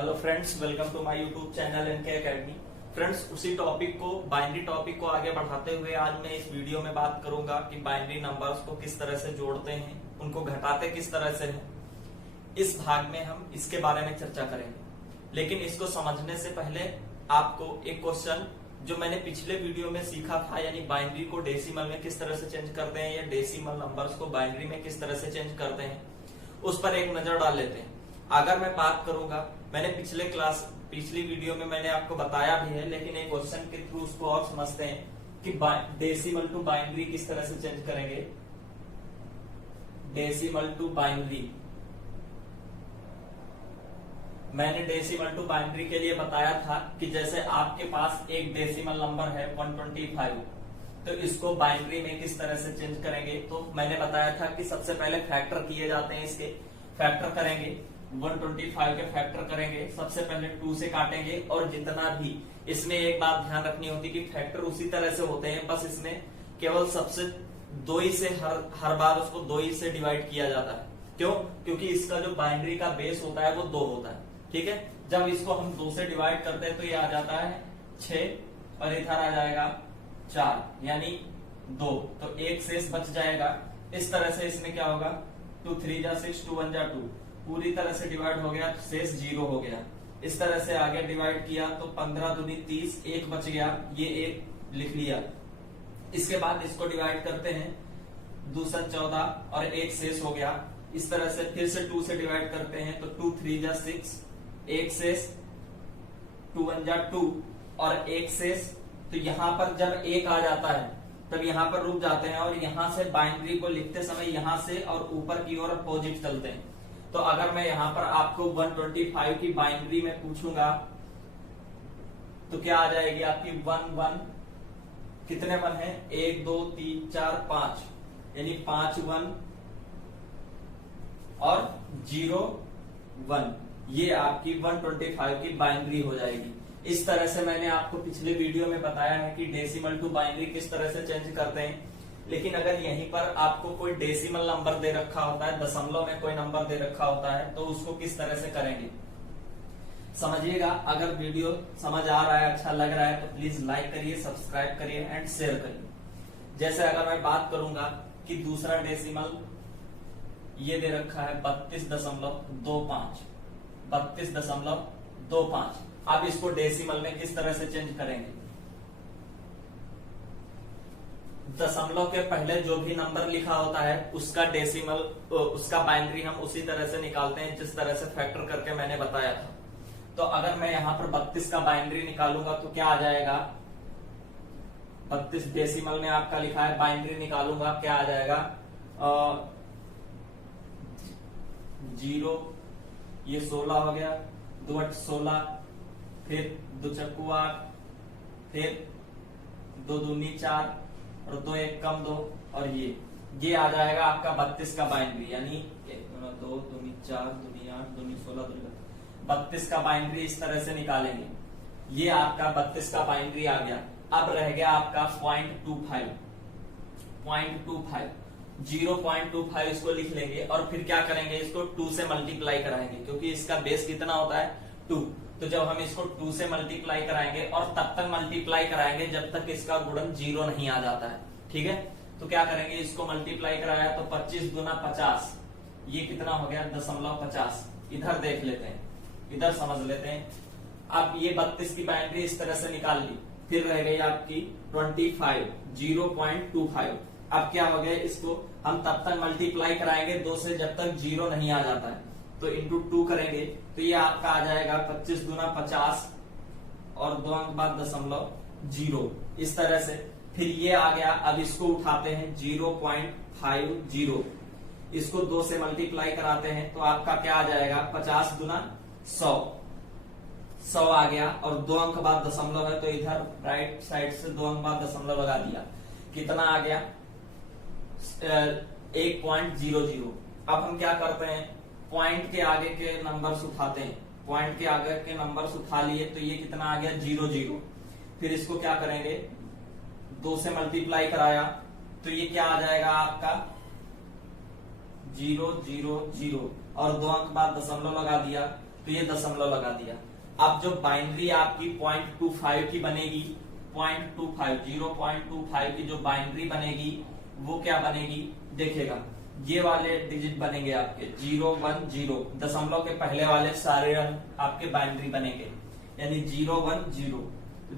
Hello friends, welcome to my YouTube channel NK academy. Friends, उसी topic को binary topic को आगे बढ़ाते हुए आज मैं इस वीडियो में बात करूंगा कि बाइनरी नंबर्स को किस तरह से जोड़ते हैं, उनको घटाते किस तरह से हैं। इस भाग में हम इसके बारे में चर्चा करेंगे, लेकिन इसको समझने से पहले आपको एक क्वेश्चन जो मैंने पिछले वीडियो में सीखा था, यानी बाइनरी को डेसिमल में किस तरह से चेंज करते हैं या डेसिमल नंबर्स को बाइनरी में किस तरह से चेंज करते हैं, उस पर एक नजर डाल लेते हैं। अगर मैं बात करूंगा, मैंने पिछली वीडियो में मैंने आपको बताया भी है, लेकिन एक क्वेश्चन के थ्रू उसको और समझते हैं कि डेसिमल टू बाइनरी किस तरह से चेंज करेंगे। डेसिमल टू बाइनरी, मैंने डेसिमल टू बाइनरी के लिए बताया था कि जैसे आपके पास एक डेसिमल नंबर है 125, तो इसको बाइनरी में किस तरह से चेंज करेंगे। तो मैंने बताया था कि सबसे पहले फैक्टर किए जाते हैं, इसके फैक्टर करेंगे 125 के फैक्टर करेंगे। सबसे पहले 2 से काटेंगे और जितना भी, इसमें एक बात ध्यान रखनी होती है कि फैक्टर उसी तरह से होते हैं, बस इसमें केवल सबसे 2 ही से हर बार उसको 2 ही से डिवाइड किया जाता है। क्यों? क्योंकि इसका जो बाइनरी का बेस होता है वो 2 होता है। ठीक है, जब इसको हम 2 से डिवाइड करते हैं तो ये आ जाता है 6 और इधर आ जाएगा 4, यानी 2, तो एक शेष बच जाएगा। इस तरह से इसमें क्या होगा, 2 3 जा 6, 2 1 जा 2, पूरी तरह से डिवाइड हो गया, शेष 0 हो गया। इस तरह से आगे डिवाइड किया तो 15 दूनी 30, 1 बच गया, ये 1 लिख लिया। इसके बाद इसको डिवाइड करते हैं, 2 7 14 और 1 शेष हो गया। इस तरह से फिर से 2 से डिवाइड करते हैं तो 2 3 जा 6, 1 शेष, 2 1 जा 2 और 1 शेष। तो यहां पर जब 1 आ जाता है तब यहां पर रुक जाते हैं और यहां से बाइनरी को लिखते समय यहां से और ऊपर की ओर अपोजिट चलते हैं। तो अगर मैं यहां पर आपको 125 की बाइनरी में पूछूंगा तो क्या आ जाएगी आपकी 1 1, कितने 1 है, 1 2 3 4 5, यानी 5 1 और 0 1, ये आपकी 125 की बाइनरी हो जाएगी। इस तरह से मैंने आपको पिछले वीडियो में बताया है कि डेसिमल टू बाइनरी किस तरह से चेंज करते हैं। लेकिन अगर यहीं पर आपको कोई डेसिमल नंबर दे रखा होता है, दशमलव में कोई नंबर दे रखा होता है, तो उसको किस तरह से करेंगे समझिएगा। अगर वीडियो समझ आ रहा है, अच्छा लग रहा है तो प्लीज लाइक करिए, सब्सक्राइब करिए एंड शेयर करिए। जैसे अगर मैं बात करूंगा कि दूसरा डेसिमल ये दे रखा है 32.25, 32.25। अब इसको डेसिमल में किस तरह से चेंज करेंगे। दशमलव के पहले जो भी नंबर लिखा होता है उसका डेसिमल, उसका बाइनरी हम उसी तरह से निकालते हैं जिस तरह से फैक्टर करके मैंने बताया था। तो अगर मैं यहां पर 32 का बाइनरी निकालूंगा तो क्या आ जाएगा, 32 डेसिमल में आपका लिखा है, बाइनरी निकालूंगा क्या आ जाएगा, 0, ये 16 हो गया, 2 8 16, फिर 2 चक्कू 8, फिर 2 दूनी 4 और 2 1 कम 2, और ये आ जाएगा आपका 32 का बाइनरी, यानी 2 दूनी 4 दूनी 8 दूनी 16 दूनी 32 का बाइनरी इस तरह से निकालेंगे। ये आपका 32 का बाइनरी आ गया। अब रह गया आपका 0.25, 0.25 इसको लिख लेंगे और फिर क्या करेंगे, इसको 2 से मल्टीप्लाई कराएंगे, क्योंकि इसका बेस कितना होता है 2। तो जब हम इसको 2 से मल्टीप्लाई कराएंगे और तब तक मल्टीप्लाई कराएंगे जब तक इसका गुणन 0 नहीं आ जाता है। ठीक है, तो क्या करेंगे, इसको मल्टीप्लाई कराया तो 25 दूना 50, ये कितना हो गया 0.50। इधर देख लेते हैं, इधर समझ लेते हैं। अब ये 32 की बाइनरी इस तरह से निकाल ली, फिर रह गई आपकी 25, 0.25। अब क्या हो गया, इसको हम तब तक मल्टीप्लाई कराएंगे 2 से जब तक 0 नहीं आ जाता है। तो इंटू 2 करेंगे तो ये आपका आ जाएगा 25 दूना 50 और 2 अंक बाद 0.0, इस तरह से। फिर ये आ गया, अब इसको उठाते हैं 0.50, इसको 2 से मल्टीप्लाई कराते हैं तो आपका क्या आ जाएगा, 50 दूना 100, 100 आ गया और 2 अंक बाद दशमलव है तो इधर राइट साइड से 2 अंक बाद दशमलव लगा दिया, कितना आ गया 1.00। अब हम क्या करते हैं, पॉइंट के आगे के नंबर्स उठाते हैं, पॉइंट के आगे के नंबर्स उठा लिए तो ये कितना आ गया 00। फिर इसको क्या करेंगे, 2 से मल्टीप्लाई कराया तो ये क्या आ जाएगा आपका 000 और 2 अंक बाद दशमलव लगा दिया तो ये दशमलव लगा दिया। अब जो बाइनरी आपकी 0.25 की बनेगी, 0.25 की जो बाइनरी बनेगी वो क्या बनेगी, देखिएगा ये वाले डिजिट बनेंगे आपके 0 1 0, दशमलव के पहले वाले सारे अंक आपके बाइनरी बनेंगे, यानी 0 1 0,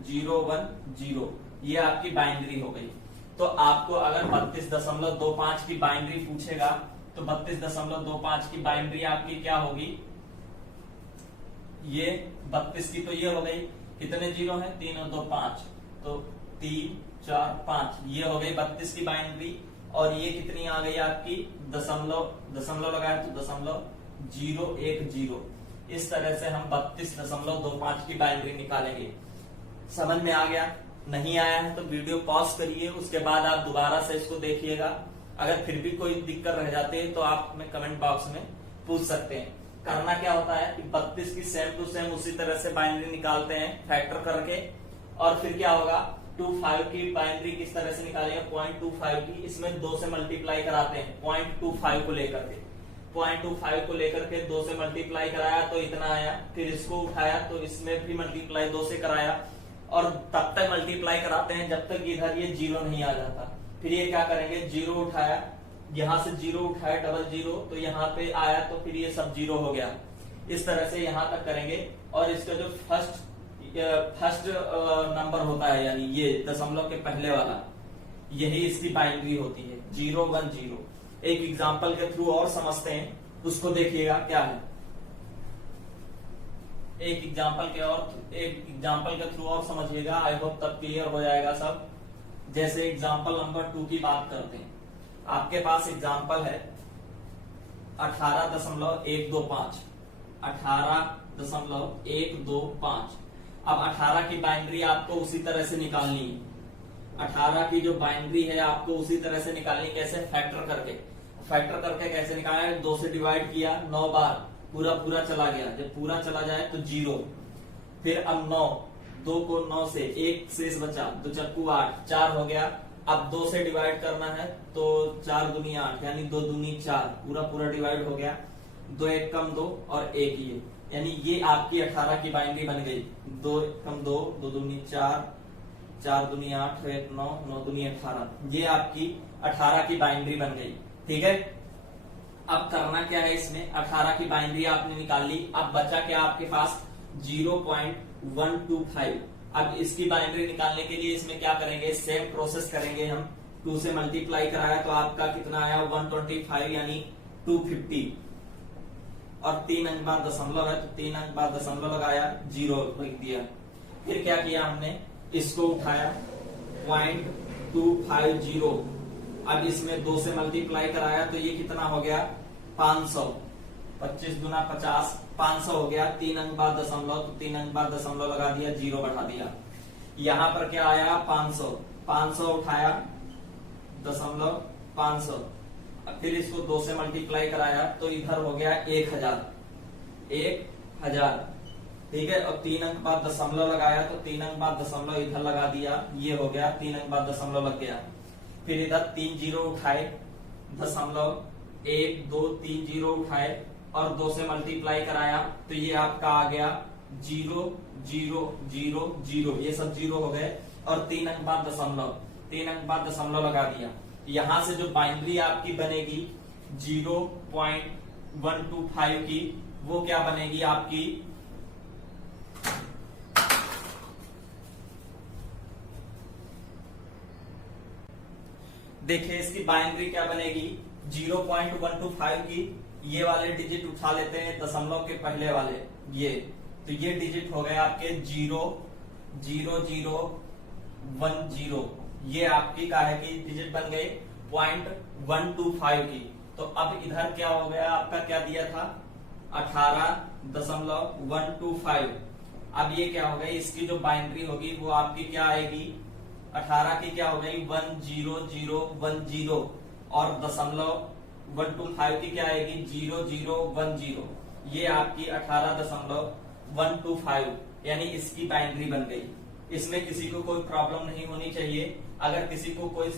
0 1 0 ये आपकी बाइनरी हो गई। तो आपको अगर 32.25 की बाइनरी पूछेगा तो 32.25 की बाइनरी आपकी क्या होगी, ये 32 की तो ये हो गई, कितने जीरो है 3 और 2 5, तो 3 4 5 ये हो गई 32 की बाइनरी। और ये कितनी आ गई आपकी, दशमलव लगाया तो 0.010। इस तरह से हम 32.25 की बाइनरी निकालेंगे। समझ में आ गया? नहीं आया है तो वीडियो पॉज करिए, उसके बाद आप दोबारा से इसको देखिएगा। अगर फिर भी कोई दिक्कत रह जाती है तो आप हमें कमेंट बॉक्स में पूछ सकते हैं। करना क्या होता है कि 32 की सेम टू सेम उसी तरह से बाइनरी निकालते हैं फैक्टर करके, और फिर क्या होगा 25 की बाइनरी किस तरह से निकालेंगे, 0.25 की इसमें 2 से मल्टीप्लाई कराते हैं 0.25 को लेकर के, 0.25 को लेकर के 2 से मल्टीप्लाई कराया तो इतना आया, फिर इसको उठाया तो इसमें भी मल्टीप्लाई 2 से कराया, और तब तक मल्टीप्लाई कराते हैं जब तक इधर ये 0 नहीं आ जाता। फिर ये क्या करेंगे, 0 उठाया, यहां से 0 उठाया 00, तो यहाँ पे आया तो फिर ये सब 0 हो गया। इस तरह से यहां तक करेंगे, और इसका जो फर्स्ट नंबर होता है, यानी ये दशमलव के पहले वाला, यही इसकी बाइनरी होती है 0 1 0। एक एग्जांपल के थ्रू और समझते हैं, उसको देखिएगा क्या है। एक एग्जांपल के थ्रू और समझिएगा, आई होप तब क्लियर हो जाएगा सब। जैसे एग्जांपल नंबर 2 की बात करते हैं, आपके पास एग्जांपल है 18.125, 18.125। अब 18 की बाइनरी आपको उसी तरह से निकालनी है, 18 की जो बाइनरी है आपको उसी तरह से निकालनी, कैसे, फैक्टर करके कैसे निकालना, 2 से डिवाइड किया 9 बार, पूरा चला गया, जब पूरा चला जाए तो 0, फिर अब 9, 2 को 9 से 1 शेष बचा, 2 चक्कू 8, 4 हो गया। अब 2 से डिवाइड करना है तो 4 दूनी 8, यानी 2 दूनी 4, पूरा डिवाइड हो गया, 2 1 कम 2 और 1 ये, यानी ये आपकी 18 की बाइनरी बन गई। 2 कम 2, 2 दूनी 4, 4 दूनी 8, 1 9, 9 दूनी 18, ये आपकी 18 की बाइनरी बन गई। ठीक है, अब करना क्या है, इसमें 18 की बाइनरी आपने निकाल ली, अब बचा क्या आपके पास 0.125। अब इसकी बाइनरी निकालने के लिए इसमें क्या करेंगे, सेम प्रोसेस करेंगे हम, 2 से मल्टीप्लाई कराया तो आपका कितना आया 125, यानी 250, और 3 अंक बाद दशमलव है तो 3 अंक बाद दशमलव लगाया, 0 लिख दिया। फिर क्या किया हमने, इसको उठाया 0.250, अब इसमें 2 से मल्टीप्लाई कराया तो ये कितना हो गया 500, 25 गुना 50, 500 हो गया। 3 अंक बाद दशमलव, तो 3 अंक बाद दशमलव लगा दिया, 0 बढ़ा दिया। यहां पर क्या आया 500, 500 उठाया दशमलव 500, फिर इसको 2 से मल्टीप्लाई कराया तो इधर हो गया 1000, ठीक है। और 3 अंक बाद दशमलव लगाया तो 3 अंक बाद दशमलव इधर लगा दिया, ये हो गया 3 अंक बाद दशमलव लग गया। फिर इधर 3 जीरो उठाए, दशमलव 1 2 3 जीरो उठाए और 2 से मल्टीप्लाई कराया तो ये आपका आ गया 0 0 0 0, ये सब 0 हो गए। और 3 अंक बाद दशमलव लगा दिया। यहां से जो बाइनरी आपकी बनेगी 0.125 की, वो क्या बनेगी आपकी, देखिए इसकी बाइनरी क्या बनेगी 0.125 की। ये वाले डिजिट उठा लेते हैं दशमलव के पहले वाले, ये तो ये डिजिट हो गए आपके 0 0 0 1 0, ये आपकी का है कि डिजिट बन गए 0.125 की। तो अब इधर क्या हो गया आपका, क्या दिया था 18.125। अब ये क्या हो गई, इसकी जो बाइनरी होगी वो आपकी क्या आएगी, 18 की क्या हो गई 10010, और दशमलव 125 की क्या आएगी 0010, ये आपकी 18.125, यानी इसकी बाइनरी बन गई। इसमें किसी को कोई प्रॉब्लम नहीं होनी चाहिए। अगर किसी को कोई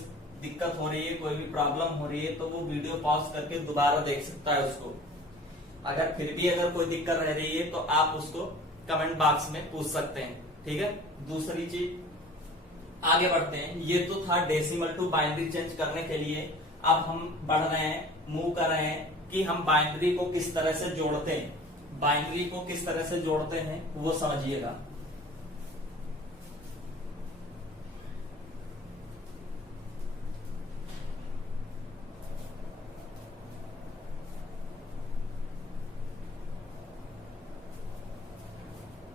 दिक्कत हो रही है, कोई भी प्रॉब्लम हो रही है, तो वो वीडियो पॉज करके दोबारा देख सकता है उसको। अगर फिर भी अगर कोई दिक्कत रह रही है तो आप उसको कमेंट बॉक्स में पूछ सकते हैं। ठीक है, दूसरी चीज आगे बढ़ते हैं। ये तो था डेसिमल टू बाइनरी चेंज करने के लिए। अब हम बढ़ रहे हैं, मूव कर रहे हैं कि हम बाइनरी को किस तरह से जोड़ते हैं। बाइनरी को किस तरह से जोड़ते हैं वो समझिएगा।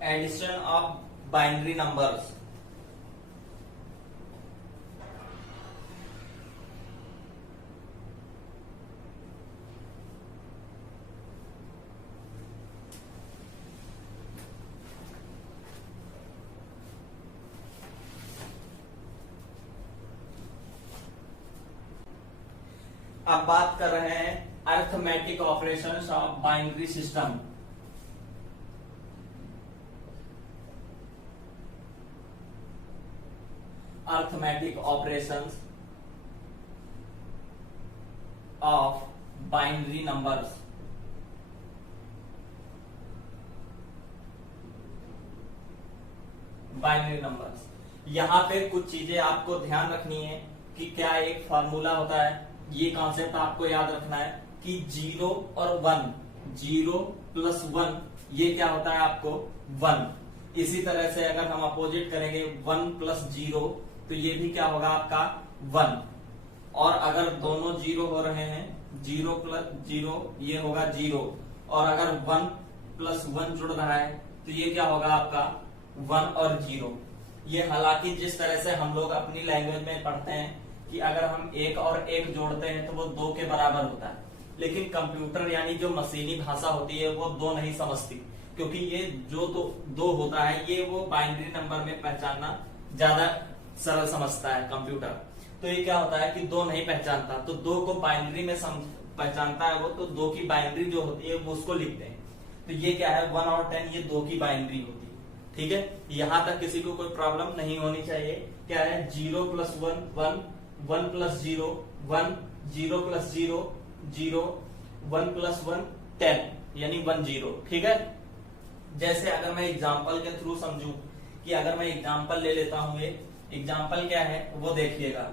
Addition of binary numbers. अब बात कर रहे हैं arithmetic operations of binary system. Arithmetic operations of binary numbers. Binary numbers, यहां पे कुछ चीजें आपको ध्यान रखनी है कि क्या एक फॉर्मूला होता है। ये कॉन्सेप्ट आपको याद रखना है कि 0 और 1, 0 प्लस 1 ये क्या होता है आपको 1। इसी तरह से अगर हम अपोजिट करेंगे 1 प्लस 0 तो ये भी क्या होगा आपका 1। और अगर दोनों 0 हो रहे हैं, 0 प्लस 0 ये होगा 0, और अगर 1 प्लस 1 जुड़ रहा है तो ये क्या होगा आपका 1 और 0। ये हालांकि जिस तरह से हम लोग अपनी लैंग्वेज में पढ़ते हैं कि अगर हम 1 और 1 जोड़ते हैं तो वो 2 के बराबर होता है, लेकिन कंप्यूटर यानी जो मशीनी भाषा होती है वो 2 नहीं समझती, क्योंकि ये जो दो होता है ये वो बाइनरी नंबर में पहचानना ज्यादा सरल समझता है कंप्यूटर। तो ये क्या होता है कि 2 नहीं पहचानता, तो 2 को बाइनरी में पहचानता है वो, तो 2 की बाइनरी जो होती है वो उसको लिखते हैं। तो ये क्या है 1 और 10 ये 2 की बाइनरी होती है। ठीक है, यहां तक किसी को कोई प्रॉब्लम नहीं होनी चाहिए। क्या है 0 प्लस 1 1, 1 प्लस 0 1, 0 प्लस 0 0, 1 प्लस 1 10 यानी 1 0। ठीक है, जैसे अगर मैं एग्जांपल के थ्रू समझूं कि अगर मैं एग्जांपल ले लेता हूं, ये एग्जांपल क्या है वो देखिएगा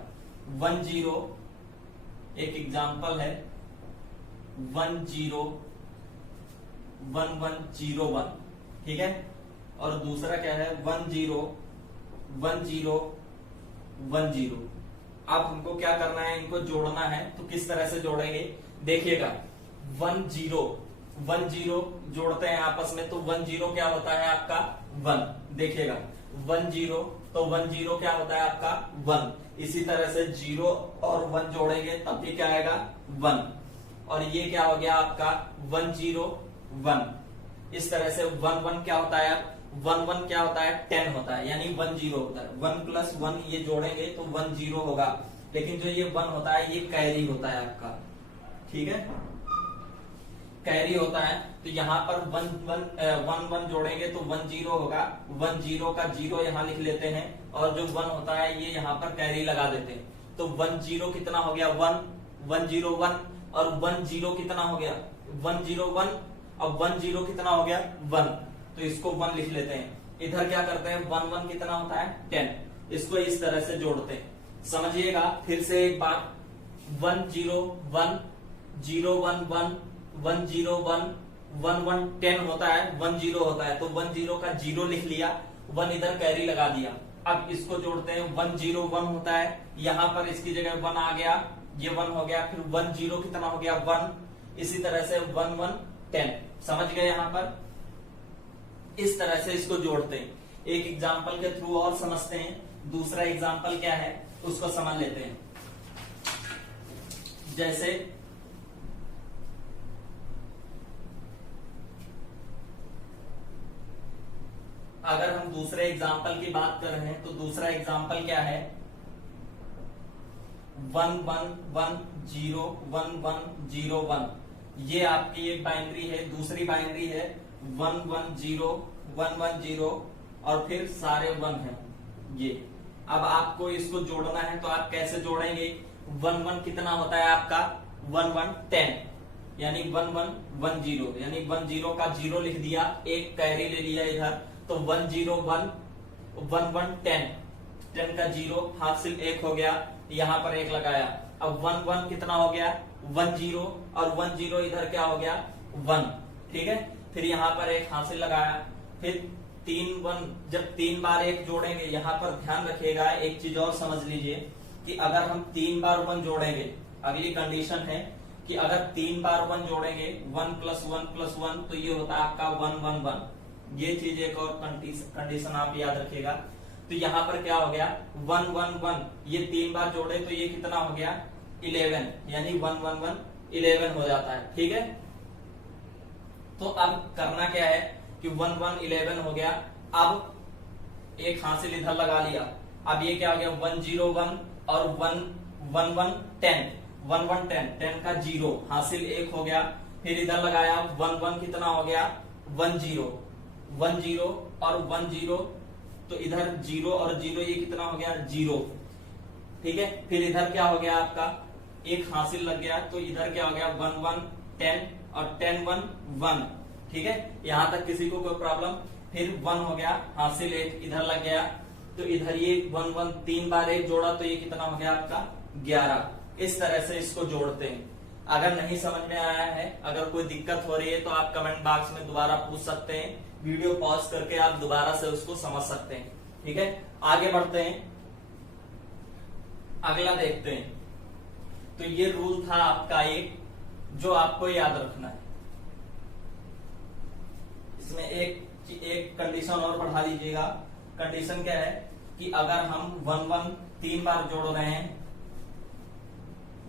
1 0, एक एग्जांपल है 1 0 1 1 0 1। ठीक है, और दूसरा क्या है 1 0 1 0 1 0। अब हमको क्या करना है, इनको जोड़ना है। तो किस तरह से जोड़ेंगे देखिएगा 1 0 1 0 जोड़ते हैं आपस में, तो 1 0 क्या होता है आपका 1। देखिएगा 1 0 तो 1 0 क्या होता है आपका 1। इसी तरह से 0 और 1 जोड़ेंगे तब भी क्या आएगा 1। और ये क्या हो गया आपका 1 0 1। इस तरह से 1 1 क्या होता है 1 1 क्या होता है 10 होता है, यानी 1 0 होता है। 1 प्लस 1 ये जोड़ेंगे तो 1 0 होगा, लेकिन जो ये 1 होता है ये कैरी होता है आपका। ठीक है, कैरी होता है। तो यहाँ पर 1 1 जोड़ेंगे तो 1 0 होगा। 1 0 का 0 यहाँ लिख लेते हैं, और जो 1 होता है ये यहाँ पर कैरी लगा देते हैं। तो 1 0 कितना हो गया 1, 1 0 1, और 1 0 कितना हो गया 1 0 1, अब 1 0 कितना हो गया 1, तो इसको 1 लिख लेते हैं। इधर क्या करते हैं 1 1 कितना होता है 10। इसको इस तरह से जोड़ते हैं। समझिएगा फिर से एक बार 1 0 1 0 1 1 1 0 1 1 1 10 होता है, 1 0 होता है, तो 1 0 का 0 लिख लिया, 1 इधर कैरी लगा दिया। अब इसको जोड़ते हैं 1 0 1 होता है, यहां पर इसकी जगह 1 आ गया, ये 1 हो गया, फिर 1 0 कितना हो गया 1। इसी तरह से 1 1 10। समझ गए यहां पर? इस तरह से इसको जोड़ते हैं। एक एग्जाम्पल के थ्रू और समझते हैं। दूसरा एग्जाम्पल क्या है उसको समझ लेते हैं। जैसे अगर हम दूसरे एग्जाम्पल की बात कर रहे हैं तो दूसरा एग्जाम्पल क्या है 1 1 1 0 1 1 0 1। ये आपकी एक बाइनरी है। दूसरी बाइनरी है 1 1 0 1 1 0 और फिर सारे 1 हैं ये। अब आपको इसको जोड़ना है तो आप कैसे जोड़ेंगे 1 1 कितना होता है आपका 1 1 10। यानी 1110 यानी 10 का 0 लिख दिया, एक कैरी ले लिया इधर, तो 101 11 10 का 0 हासिल 1 हो गया, यहाँ पर 1 लगाया। अब 11 कितना हो गया 10 और 10 इधर क्या हो गया 1, ठीक है। फिर यहाँ पर 1 हासिल लगाया, फिर 3 1, जब 3 बार 1 जोड़ेंगे, यहाँ पर ध्यान रखिएगा एक चीज और समझ लीजिए कि अगर हम 3 बार 1 जोड़ेंगे, अगली कंडीशन है कि अगर 3 बार 1 जोड़ेंगे 1 + 1 + 1 तो ये होता है आपका 1 1 1। ये चीज एक और कंडीशन आप याद रखिएगा। तो यहाँ पर क्या हो गया 1 1 1, ये 3 बार जोड़े तो ये कितना हो गया 11, यानी 1 1 1 11 हो जाता है, ठीक है। तो अब करना क्या है कि 1 1 11 हो गया, अब एक हासिल इधर लगा लिया। अब ये क्या हो गया 101 और 1 1 1 10 1 1 10 10 का 0 हासिल 1 हो गया, फिर इधर लगाया 1 1 कितना हो गया 10 10 और 10, तो इधर 0 और 0 ये कितना हो गया 0, ठीक है। फिर इधर क्या हो गया आपका एक हासिल लग गया, तो इधर क्या हो गया 1 1 10 और 10 1 1, ठीक है। यहां तक किसी को कोई प्रॉब्लम। फिर 1 हो गया हासिल 1 इधर लग गया, तो इधर ये 1 1 3 बार 1 जोड़ा तो ये कितना हो गया आपका 11। इस तरह से इसको जोड़ते हैं। अगर नहीं समझ में आया है, अगर कोई दिक्कत हो रही है तो आप कमेंट बॉक्स में दोबारा पूछ सकते हैं, वीडियो पॉज करके आप दोबारा से उसको समझ सकते हैं, ठीक है। आगे बढ़ते हैं, अगला देखते हैं। तो ये रूल था आपका एक, जो आपको याद रखना है। इसमें एक कंडीशन और बढ़ा लीजिएगा। कंडीशन क्या है कि अगर हम 1 1 3 बार जोड़ रहे हैं,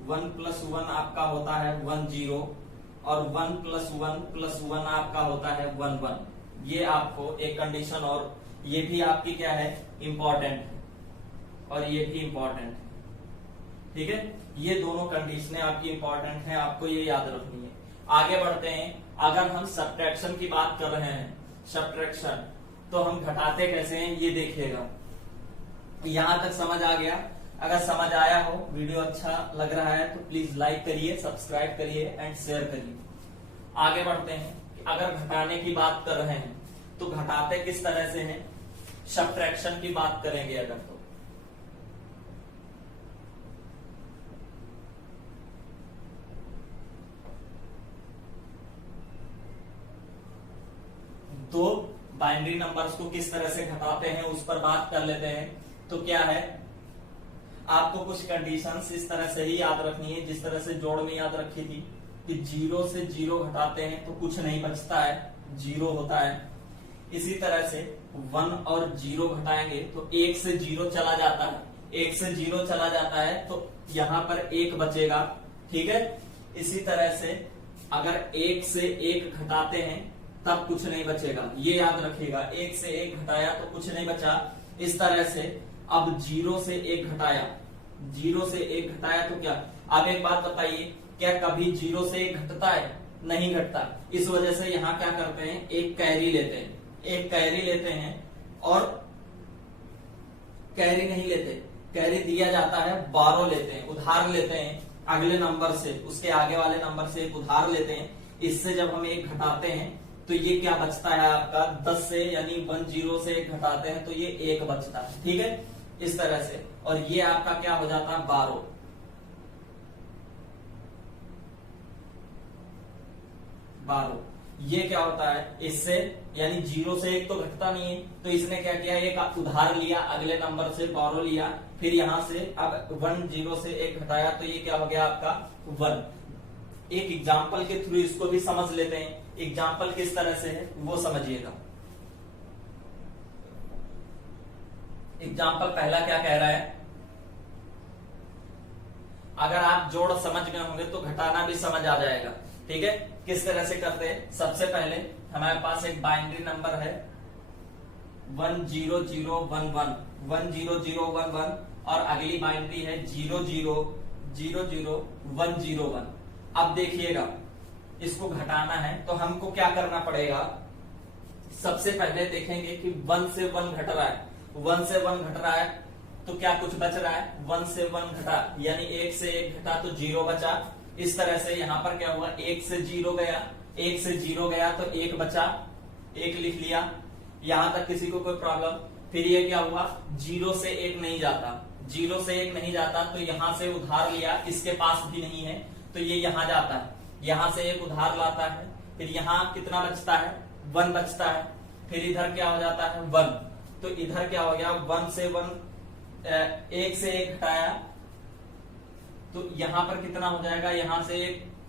1 + 1 आपका होता है 1 0 और 1 + 1 + 1 आपका होता है 1 1। ये आपको एक कंडीशन, और ये भी आपकी क्या है इंपॉर्टेंट है, और ये भी इंपॉर्टेंट है, ठीक है। ये दोनों कंडीशनें आपकी इंपॉर्टेंट हैं, आपको ये याद रखनी है। आगे बढ़ते हैं। अगर हम सब्ट्रैक्शन की बात कर रहे हैं, सब्ट्रैक्शन, तो हम घटाते कैसे हैं ये देखिएगा। यहां तक समझ आ गया? अगर समझ आया हो, वीडियो अच्छा लग रहा है तो प्लीज लाइक करिए, सब्सक्राइब करिए एंड शेयर करिए। आगे बढ़ते हैं। अगर घटाने की बात कर रहे हैं तो घटाते किस तरह से हैं, सब्ट्रैक्शन की बात करेंगे अगर तो दो बाइनरी नंबर्स को किस तरह से घटाते हैं उस पर बात कर लेते हैं। तो क्या है, आपको कुछ कंडीशंस इस तरह से ही याद रखनी है जिस तरह से जोड़ में याद रखी थी कि 0 से 0 घटाते हैं तो कुछ नहीं बचता है, 0 होता है। इसी तरह से 1 और 0 घटाएंगे तो 1 से 0 चला जाता है, 1 से 0 चला जाता है तो यहां पर 1 बचेगा, ठीक है। इसी तरह से अगर 1 से 1 घटाते हैं तब कुछ नहीं बचेगा, ये याद रखिएगा। 1 से 1 घटाया तो कुछ नहीं बचा। इस तरह से अब 0 से 1 घटाया, 0 से 1 घटाया तो क्या, अब एक बात बताइए, क्या कभी 0 से 1 घटता है? नहीं घटता। इस वजह से यहाँ क्या करते हैं, एक कैरी लेते हैं, एक कैरी लेते हैं, और कैरी नहीं लेते, कैरी दिया जाता है, 12 लेते हैं, उधार लेते हैं अगले नंबर से, उसके आगे वाले नंबर से एक उधार लेते हैं। इससे जब हम 1 घटाते हैं तो ये क्या बचता है आपका 10 से, यानी 10 से 1 घटाते हैं तो ये 1 बचता है, ठीक है। इस तरह से, और ये आपका क्या हो जाता है 12। ये क्या होता है इससे, यानी 0 से 1 तो घटता नहीं है, तो इसने क्या किया, एक उधार लिया अगले नंबर से, 12 लिया, फिर यहां से अब 10 से 1 घटाया तो ये क्या हो गया आपका 1। एक एग्जाम्पल के थ्रू इसको भी समझ लेते हैं। एग्जाम्पल किस तरह से है वो समझिएगा। एग्जाम्पल पहला क्या कह रहा है, अगर आप जोड़ समझ गए होंगे तो घटाना भी समझ आ जाएगा, ठीक है। किस तरह से करते हैं, सबसे पहले हमारे पास एक बाइनरी नंबर है 10011 10011 और अगली बाइनरी है 0000101। अब देखिएगा, इसको घटाना है तो हमको क्या करना पड़ेगा, सबसे पहले देखेंगे कि 1 से 1 घट रहा है, 1 से 1 घट रहा है तो क्या कुछ बच रहा है, 1 से 1 घटा, यानी 1 से 1 घटा तो 0 बचा, इस तरह से यहाँ पर क्या हुआ, 1 से 0 गया, 1 से 0 गया तो 1 बचा, 1 लिख लिया। यहां तक किसी को कोई प्रॉब्लम? फिर ये क्या हुआ, 0 से 1 नहीं जाता, 0 से 1 नहीं जाता तो यहां से उधार लिया, इसके पास भी नहीं है तो ये यहां जाता है, यहां से 1 उधार लाता है, फिर यहां कितना बचता है, 1 बचता है, फिर इधर क्या हो जाता है 1, तो इधर क्या हो गया 1 से 1, 1 से 1 घटाया तो यहां पर कितना हो जाएगा, यहां से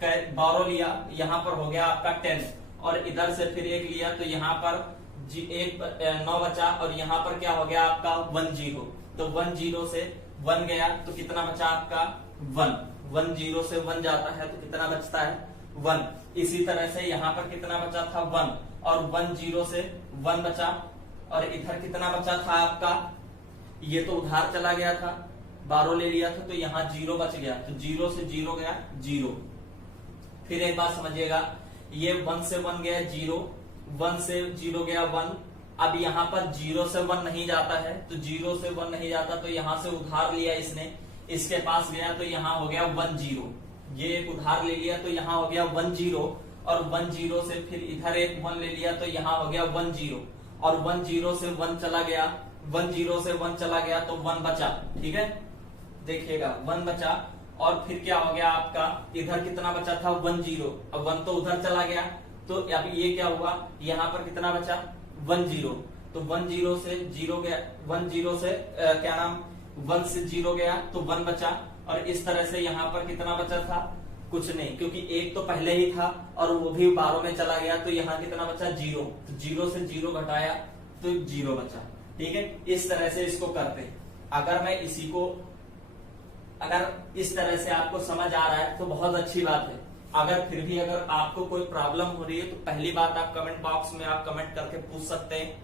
1 12 लिया, यहां पर हो गया आपका 10 और इधर से फिर 1 लिया तो यहां पर 9 बचा और यहां पर क्या हो गया आपका 1 0, तो 1 0 से 1 गया तो कितना बचा आपका 1 0 से 1 जाता है तो कितना बचता है 1। इसी तरह से यहां पर कितना बचा था 1 और 1 0 से 1 बचा और इधर कितना बचा था आपका, ये तो उधार चला गया था, 12 ले लिया था तो यहाँ 0 बच गया, तो 0 से 0 गया 0। फिर एक बात समझिएगा, ये 1 से 1 गया 0, 1 से 0 गया 1, अब यहाँ पर 0 से 1 नहीं जाता है, तो 0 से 1 नहीं जाता तो यहाँ से उधार लिया इसने, इसके पास गया तो यहाँ हो गया 1 0, ये एक उधार ले लिया तो यहाँ हो गया 1 0 और 1 0 से फिर इधर एक 1 ले लिया तो यहाँ हो गया 1 0 और 1 0 से 1 चला गया, 1 0 से 1 चला गया तो 1 बचा, ठीक है देखिएगा 1 बचा और फिर क्या हो गया आपका, इधर कितना बचा था 1 0, अब 1 तो उधर चला गया तो अब ये क्या हुआ, यहाँ पर कितना बचा 1 0, तो 1 0 से 0 गया, 1 0 से क्या नाम 1 से 0 गया तो 1 बचा और इस तरह से यहाँ पर कितना बचा था, कुछ नहीं क्योंकि 1 तो पहले ही था और वो भी 12 में चला गया तो यहाँ कितना बचा 0, तो 0 से 0 घटाया तो 0 बचा, ठीक है। इस तरह से इसको करते, अगर मैं इसी को अगर इस तरह से आपको समझ आ रहा है तो बहुत अच्छी बात है, अगर फिर भी अगर आपको कोई प्रॉब्लम हो रही है तो पहली बात आप कमेंट बॉक्स में आप कमेंट करके पूछ सकते हैं।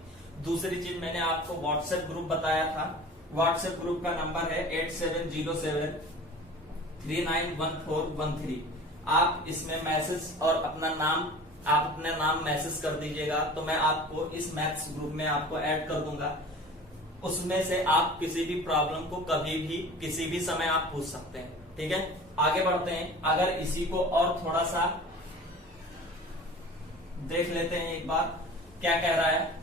दूसरी चीज मैंने आपको व्हाट्सएप ग्रुप बताया था, व्हाट्सएप ग्रुप का नंबर है 8707391413, आप इसमें मैसेज और अपना नाम, आप अपना नाम मैसेज कर दीजिएगा तो मैं आपको इस मैथ्स ग्रुप में आपको ऐड कर दूंगा, उसमें से आप किसी भी प्रॉब्लम को कभी भी किसी भी समय आप पूछ सकते हैं, ठीक है। आगे बढ़ते हैं, अगर इसी को और थोड़ा सा देख लेते हैं एक बार क्या कह रहा है।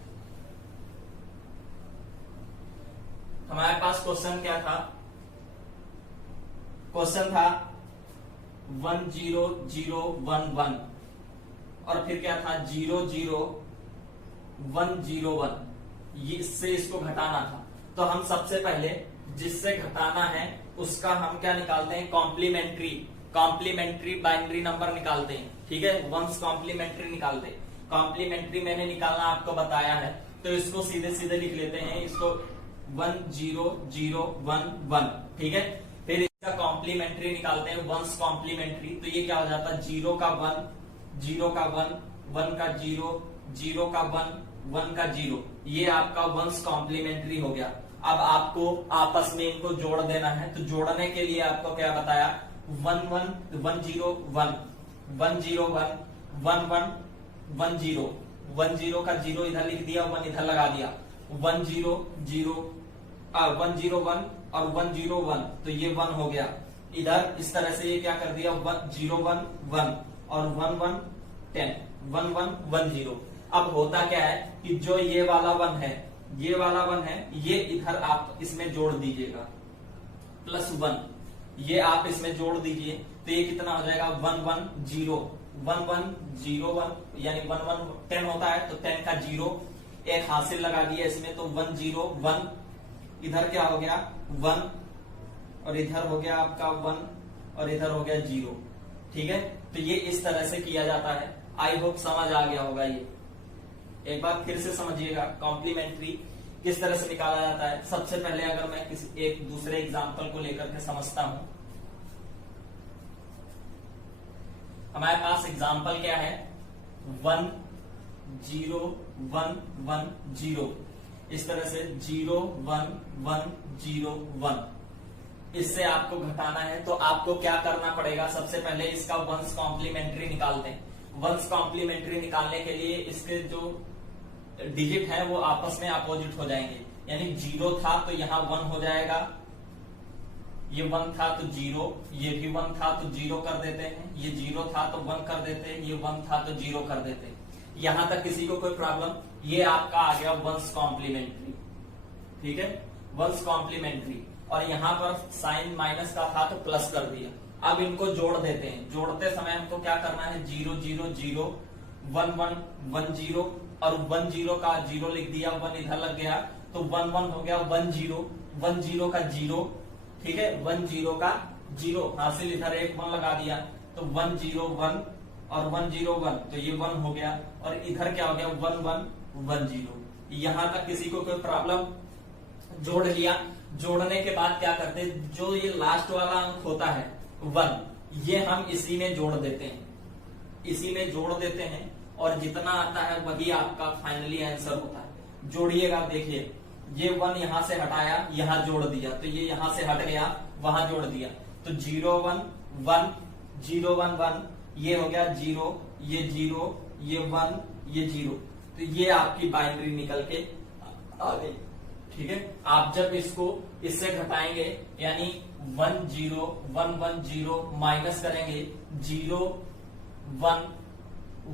हमारे पास क्वेश्चन क्या था, क्वेश्चन था 1 0 0 1 1 और फिर क्या था 0 0 1 0 1, इससे इसको घटाना था तो हम सबसे पहले जिससे घटाना है उसका हम क्या निकालते हैं, कॉम्प्लीमेंट्री बाइनरी नंबर निकालते हैं, ठीक है, वंस कॉम्प्लीमेंट्री निकालते हैं। कॉम्प्लीमेंट्री मैंने निकालना आपको बताया है तो इसको सीधे सीधे लिख लेते हैं, इसको 1 0 0 1 1, ठीक है। फिर इसका कॉम्प्लीमेंट्री निकालते हैं, वंस कॉम्प्लीमेंट्री, तो ये क्या हो जाता है 0 का 1 0 का 1 1 का 0 0 का 1 1 का 0, ये आपका वंस कॉम्प्लीमेंट्री हो गया। अब आपको आपस में इनको जोड़ देना है तो जोड़ने के लिए आपको क्या बताया 1 1 1 0 1 1 0 1 1 1 1 0 1 0 का 0 इधर लिख दिया, 1 इधर लगा दिया, 1 0 0 1 0 1 और 1 0 1, तो ये 1 हो गया। इधर इस तरह से ये क्या कर दिया 0 1 1 और 1 1 10 1 1 1 0। अब होता क्या है कि जो ये वाला 1 है, ये वाला 1 है, ये इधर आप इसमें जोड़ दीजिएगा +1, ये आप इसमें जोड़ दीजिए तो ये कितना हो जाएगा 1 1 0 1 1 0 1, यानी 1 1 10 होता है तो 10 का 0 एक हासिल लगा दिया इसमें तो 1 0 1, इधर क्या हो गया 1 और इधर हो गया आपका 1 और इधर हो गया 0, ठीक है। तो ये इस तरह से किया जाता है, आई होप समझ आ गया होगा। ये एक बार फिर से समझिएगा कॉम्प्लीमेंट्री किस तरह से निकाला जाता है। सबसे पहले अगर मैं किसी एक दूसरे एग्जांपल को लेकर के समझता हूं, हमारे पास एग्जांपल क्या है 1 0 1 1 0, इस तरह से 0 1 1 0 1, इससे आपको घटाना है तो आपको क्या करना पड़ेगा, सबसे पहले इसका वंस कॉम्प्लीमेंट्री निकालते हैं। वंस कॉम्प्लीमेंट्री निकालने के लिए इसके जो डिजिट है वो आपस में अपोजिट हो जाएंगे, यानी 0 था तो यहाँ 1 हो जाएगा, ये 1 था तो 0, ये भी 1 था तो 0 कर देते हैं, ये 0 था तो 1 कर देते हैं, ये 1 था तो 0 कर देते हैं। यहां तक किसी को कोई प्रॉब्लम? ये आपका आ गया वंस कॉम्प्लीमेंट्री, ठीक है, वंस कॉम्प्लीमेंट्री। और यहाँ पर साइन माइनस का था तो प्लस कर दिया। अब इनको जोड़ देते हैं। जोड़ते समय हमको क्या करना है? 0 0 0 1 1 1 0 और 1 0 का 0 लिख दिया, 1 इधर लग गया तो 1 1 हो गया 1 0, 1 0 का 0, ठीक है, 1 0 का 0 हासिल, इधर एक 1 लगा दिया तो 1 0 1 और 1 0 1, तो ये 1 हो गया। और इधर क्या हो गया? 1 1 1 0। यहां तक किसी को कोई प्रॉब्लम? जोड़ लिया। जोड़ने के बाद क्या करते हैं? जो ये लास्ट वाला अंक होता है 1, ये हम इसी में जोड़ देते हैं, इसी में जोड़ देते हैं और जितना आता है वही आपका फाइनली आंसर होता है। जोड़िएगा, देखिए ये 1 यहां से हटाया, यहां जोड़ दिया, तो ये यहां से हट गया, वहां जोड़ दिया, तो 0 1 1 0 1 1, ये हो गया 0, ये 0, ये 1, ये 0, तो ये आपकी बाइनरी निकल के आ गई, ठीक है। आप जब इसको इससे घटाएंगे यानी 1 0 1 1 0 माइनस करेंगे 0 1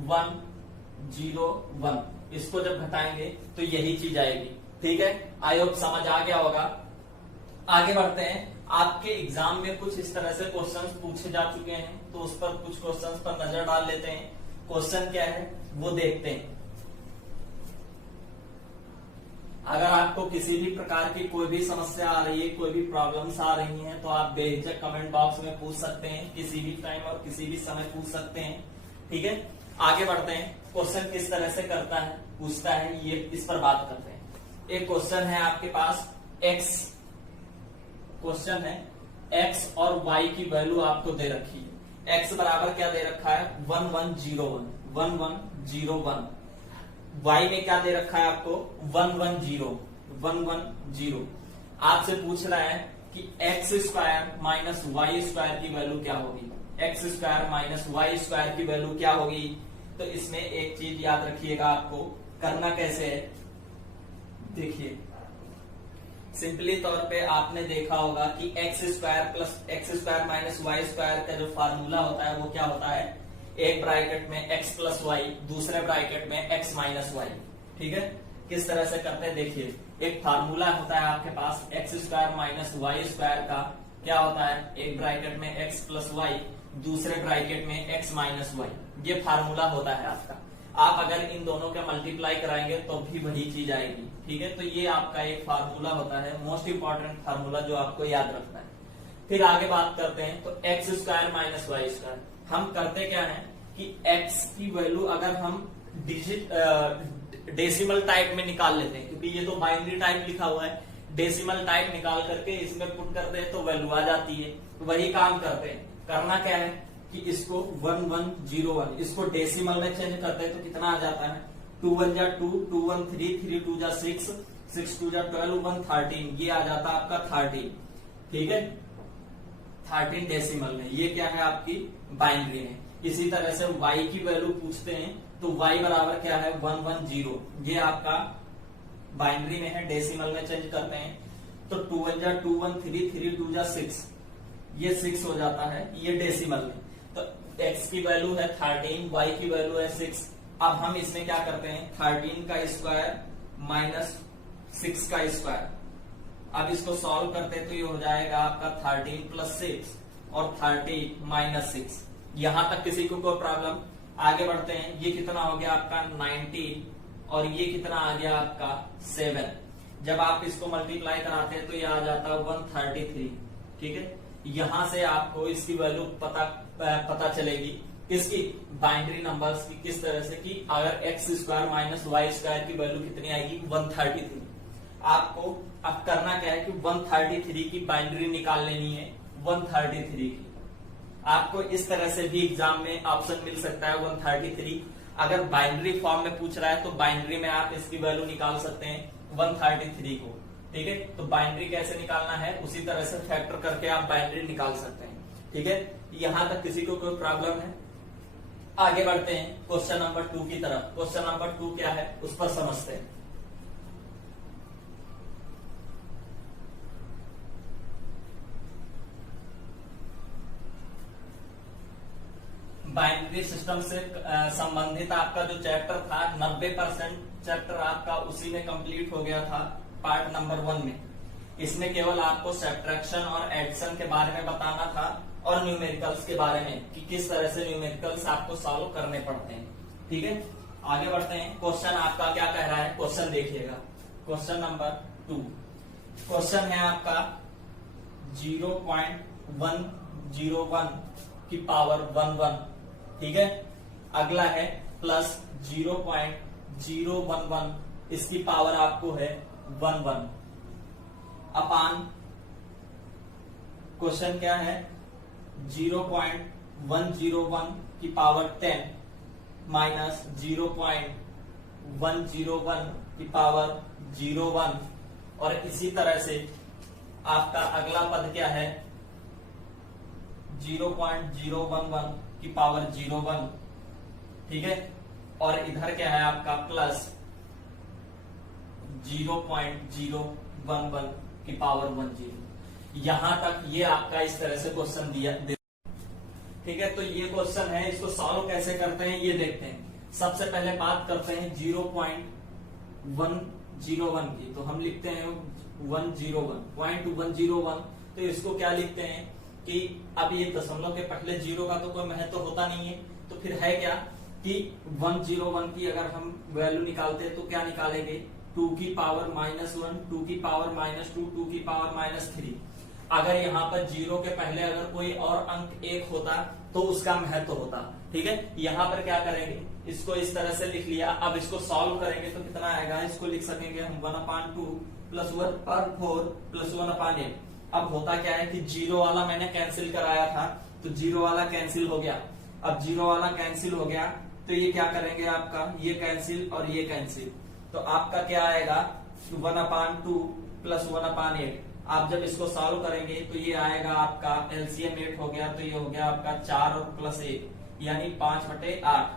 1 0 1, इसको जब घटाएंगे तो यही चीज आएगी, ठीक है। आई होप समझ आ गया होगा। आगे बढ़ते हैं। आपके एग्जाम में कुछ इस तरह से क्वेश्चंस पूछे जा चुके हैं, तो उस पर कुछ क्वेश्चंस पर नजर डाल लेते हैं। क्वेश्चन क्या है वो देखते हैं। अगर आपको किसी भी प्रकार की कोई भी समस्या आ रही है, कोई भी प्रॉब्लम्स आ रही हैं, तो आप बेझिझक कमेंट बॉक्स में पूछ सकते हैं, किसी भी टाइम और किसी भी समय पूछ सकते हैं, ठीक है। आगे बढ़ते हैं। क्वेश्चन किस तरह से करता है, पूछता है, ये इस पर बात करते हैं। एक क्वेश्चन है आपके पास x, क्वेश्चन है x और y की वैल्यू आपको दे रखी है। x बराबर क्या दे रखा है? 1 1 0 1 1 1 0 1। y में क्या दे रखा है आपको? 1 1 0 1 1 0। आपसे पूछ रहा है कि x square minus Y square की वैल्यू क्या होगी? x square minus Y square की वैल्यू क्या होगी? तो इसमें एक चीज याद रखिएगा, आपको करना कैसे है, देखिए सिंपली तौर पे आपने देखा होगा कि x square plus x square minus Y square का जो फार्मूला होता है वो क्या होता है? एक ब्रैकेट में x प्लस वाई, दूसरे ब्रैकेट में x माइनस वाई, ठीक है। किस तरह से करते हैं देखिए, एक फार्मूला होता है आपके पास X square minus Y square का, क्या होता है? एक ब्रैकेट में x प्लस वाई, दूसरे ब्रैकेट में x माइनस वाई, ये फार्मूला होता है आपका। आप अगर इन दोनों का मल्टीप्लाई कराएंगे तो भी वही चीज आएगी, ठीक है। तो ये आपका एक फार्मूला होता है, मोस्ट इंपॉर्टेंट फार्मूला जो आपको याद रखना है। फिर आगे बात करते हैं, तो x square minus Y square, हम करते क्या है कि x की वैल्यू अगर हम डिजिट डेसिमल टाइप में निकाल लेते हैं, क्योंकि ये तो बाइनरी टाइप लिखा हुआ है, डेसिमल टाइप निकाल करके इसमें पुट करते हैं तो वैल्यू आ जाती है। वही काम करते हैं। करना क्या है कि इसको 1 1 0 1 इसको डेसिमल में चेंज करते हैं तो कितना आ जाता है? 2 1 जा 2 2 1 3 3 2 जा 6 6 2 जा 12 1 13, ये आ जाता है आपका 13, ठीक है। 13 डेसिमल में, ये क्या है आपकी बाइनरी में। इसी तरह से y की वैल्यू पूछते हैं तो y बराबर क्या है? 1 1 0, ये आपका बाइनरी में है, डेसिमल में चेंज करते हैं तो 2 1 जा 2 1 3 3 2 जा 6, ये 6 हो जाता है, ये डेसिमल में। तो x की वैल्यू है 13, y की वैल्यू है 6। अब हम इसमें क्या करते हैं? 13 का स्क्वायर माइनस 6 का स्क्वायर, अब इसको सॉल्व करते हैं तो ये हो जाएगा आपका 13 प्लस 6 और 30 माइनस 6। यहां तक किसी को कोई प्रॉब्लम? आगे बढ़ते हैं। ये कितना हो गया आपका? 19 और ये कितना आ गया आपका? 7। जब आप इसको मल्टीप्लाई कराते हैं तो ये आ जाता है 133, ठीक है। यहां से आपको इसकी वैल्यू पता चलेगी, किसकी? बाइनरी नंबर्स की। किस तरह से कि अगर x square minus Y square की वैल्यू कितनी आएगी? 133। आपको अब करना क्या है कि 133 की बाइनरी निकाल लेनी है, 133 की। आपको इस तरह से भी एग्जाम में ऑप्शन मिल सकता है 133। अगर बाइनरी फॉर्म में पूछ रहा है तो बाइनरी में आप इसकी वैल्यू निकाल सकते हैं 133 को, ठीक है। तो बाइनरी कैसे निकालना है उसी तरह से फैक्टर करके आप बाइनरी निकाल सकते हैं, ठीक है। यहां तक किसी को कोई प्रॉब्लम है? आगे बढ़ते हैं क्वेश्चन नंबर 2 की तरफ। क्वेश्चन नंबर 2 क्या है उस पर समझते हैं। बाइनरी सिस्टम से संबंधित आपका जो चैप्टर था 90% चैप्टर आपका उसी में कंप्लीट हो गया था पार्ट नंबर 1 में। इसमें केवल आपको सब्ट्रैक्शन और एडिशन के बारे में बताना था और न्यूमेरिकल्स के बारे में कि किस तरह से न्यूमेरिकल्स आपको सॉल्व करने पड़ते हैं। ठीक है, आगे बढ़ते हैं। क्वेश्चन आपका क्या कह रहा है, क्वेश्चन देखिएगा। क्वेश्चन नंबर 2 क्वेश्चन है आपका 0.101 की पावर 11। ठीक है, अगला है प्लस 0.011 इसकी पावर आपको है 11 अपान क्वेश्चन क्या है 0.101 की पावर 10 माइनस 0.101 की पावर 01 और इसी तरह से आपका अगला पद क्या है 0.011 की पावर 01। ठीक है, और इधर क्या है आपका प्लस 0.011 की पावर 10। यहां तक ये आपका इस तरह से क्वेश्चन दिया। ठीक है, तो ये क्वेश्चन है, इसको सॉल्व कैसे करते हैं ये देखते हैं। सबसे पहले बात करते हैं 0.101 की, तो हम लिखते हैं 101.101। तो इसको क्या लिखते हैं कि अब ये दशमलव के पहले जीरो का तो कोई महत्व तो होता नहीं है, तो फिर है क्या कि 101 की अगर हम वैल्यू निकालते हैं तो क्या निकालेंगे 2 की पावर -1, 2 की पावर -2, 2 की पावर -3। अगर यहाँ पर जीरो के पहले अगर कोई और अंक 1 होता तो उसका महत्व होता। ठीक है, यहाँ पर क्या करेंगे, इसको इस तरह से लिख लिया। अब इसको सॉल्व करेंगे तो कितना आएगा, इसको लिख सकेंगे हम 1/2 + 1/4 + 1/8। अब होता क्या है कि जीरो वाला मैंने कैंसिल कराया था तो जीरो वाला कैंसिल हो गया। अब जीरो वाला कैंसिल हो गया तो ये क्या करेंगे आपका ये कैंसिल और ये कैंसिल, तो आपका क्या आएगा 1/2 + 1/8। आप जब इसको सॉल्व करेंगे तो ये आएगा आपका एलसीएम 8 हो गया, तो ये हो गया आपका 4 और +1 यानी 5/8।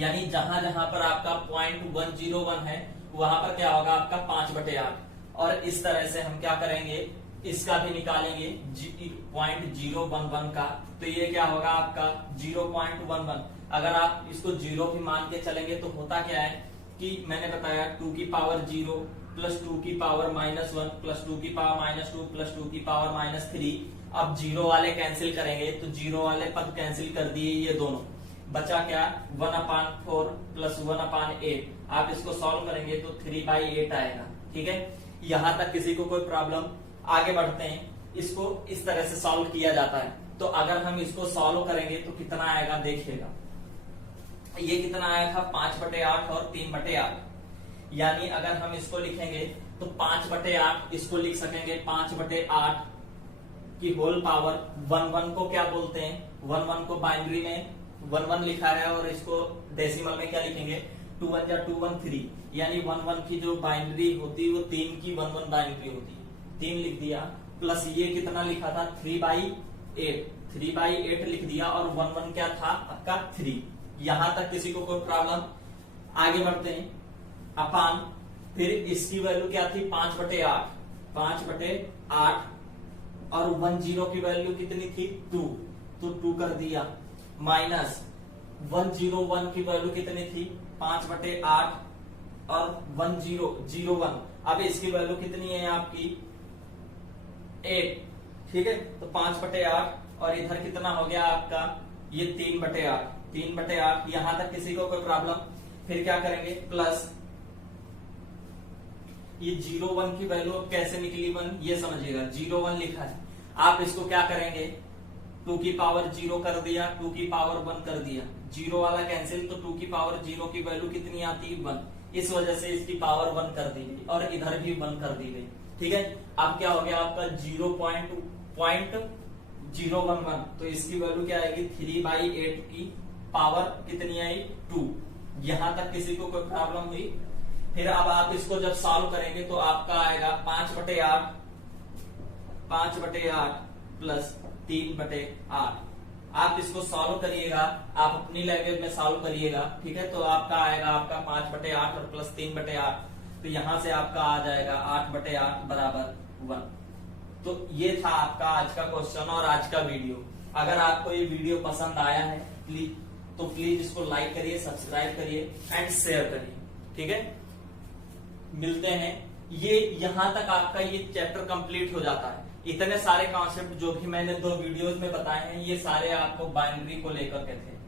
यानी जहां जहां पर आपका 0.101 है वहां पर क्या होगा आपका 5/8। और इस तरह से हम क्या करेंगे इसका भी निकालेंगे 0.011 का, तो ये क्या होगा आपका 0.11। अगर आप इसको जीरो भी मान के चलेंगे तो होता क्या है कि मैंने बताया 2 की पावर 0 + 2 की पावर -1 + 2 की पावर -2 + 2 की पावर -3। अब जीरो वाले कैंसिल करेंगे तो जीरो वाले पद कैंसिल कर दिए ये दोनों, बचा क्या 1/4 + 1/8। आप इसको सॉल्व करेंगे तो 3/8 आएगा। ठीक है, यहां तक किसी को कोई प्रॉब्लम? आगे बढ़ते हैं, इसको इस तरह से सॉल्व किया जाता है। तो अगर हम इसको सॉल्व करेंगे तो कितना आएगा देखिएगा, ये कितना आया था 5/8 और 3/8। यानी अगर हम इसको लिखेंगे तो 5/8 इसको लिख सकेंगे 5/8 की होल पावर 11 को क्या बोलते हैं 11 को बाइनरी में 11 लिखा है और इसको डेसिमल में क्या लिखेंगे 2 1 जा 2 1 3। यानी 11 की जो बाइनरी होती है वो 3 की 11 बाइनरी होती है, 3 लिख दिया। प्लस ये कितना लिखा था 3/8 लिख दिया और 11 क्या था आपका 3। यहां तक किसी को कोई प्रॉब्लम? आगे बढ़ते हैं, अपान फिर इसकी वैल्यू क्या थी 5/8 और 10 की वैल्यू कितनी थी 2, तो 2 कर दिया। माइनस 101 की वैल्यू कितनी थी 5/8 और 1001। अब इसकी वैल्यू कितनी है आपकी 8। ठीक है, तो 5/8 और इधर कितना हो गया आपका ये 3/8। यहां तक किसी को कोई प्रॉब्लम? फिर क्या करेंगे प्लस ये 01 की वैल्यू अब कैसे निकली 1 ये समझिएगा। 01 लिखा है, आप इसको क्या करेंगे 2 की पावर 0 कर दिया, 2 की पावर 1 कर दिया, जीरो वाला कैंसिल, तो 2 की पावर 0 की वैल्यू कितनी आती है 1। इस वजह से इसकी पावर 1 कर दी गई और इधर भी 1 कर दी गई। ठीक है, अब क्या हो गया आपका 0.011, तो इसकी वैल्यू क्या आएगी 3/8 की पावर कितनी आई 2। यहां तक किसी को कोई प्रॉब्लम हुई? फिर अब आप इसको जब सॉल्व करेंगे तो आपका आएगा 5/8 प्लस 3/8। आप इसको सॉल्व करिएगा, आप अपनी लैंग्वेज में सॉल्व करिएगा। ठीक है, तो आपका आएगा आपका 5/8 और प्लस 3/8, तो यहां से आपका आ जाएगा 8/8 बराबर 1। तो ये था आपका आज का क्वेश्चन और आज का वीडियो। अगर आपको ये वीडियो पसंद आया है, प्लीज इसको लाइक करिए, सब्सक्राइब करिए एंड शेयर करिए। ठीक है, मिलते हैं। ये यहां तक आपका ये चैप्टर कंप्लीट हो जाता है। इतने सारे कॉन्सेप्ट जो भी मैंने 2 वीडियोस में बताए हैं, ये सारे आपको बाइनरी को लेकर के थे।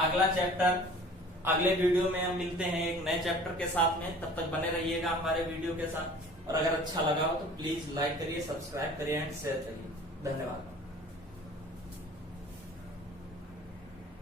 अगला चैप्टर अगले वीडियो में हम मिलते हैं एक नए चैप्टर के साथ में। तब तक बने रहिएगा हमारे वीडियो के साथ, और अगर अच्छा लगा हो तो प्लीज लाइक करिए, सब्सक्राइब करिए एंड शेयर करिए। धन्यवाद।